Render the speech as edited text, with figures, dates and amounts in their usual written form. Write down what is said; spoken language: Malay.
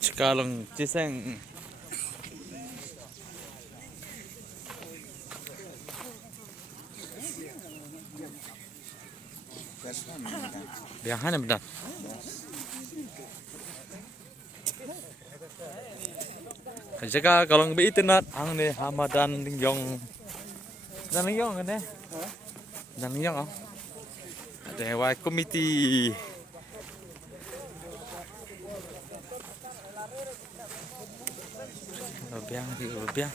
Sekarang ciseng. Biahan benar. Jika kalau nggak internet, ang nih Hamadan Yong, dan Yong kan deh, dan Yong oh, ada hewan komiti. Biang thì biang.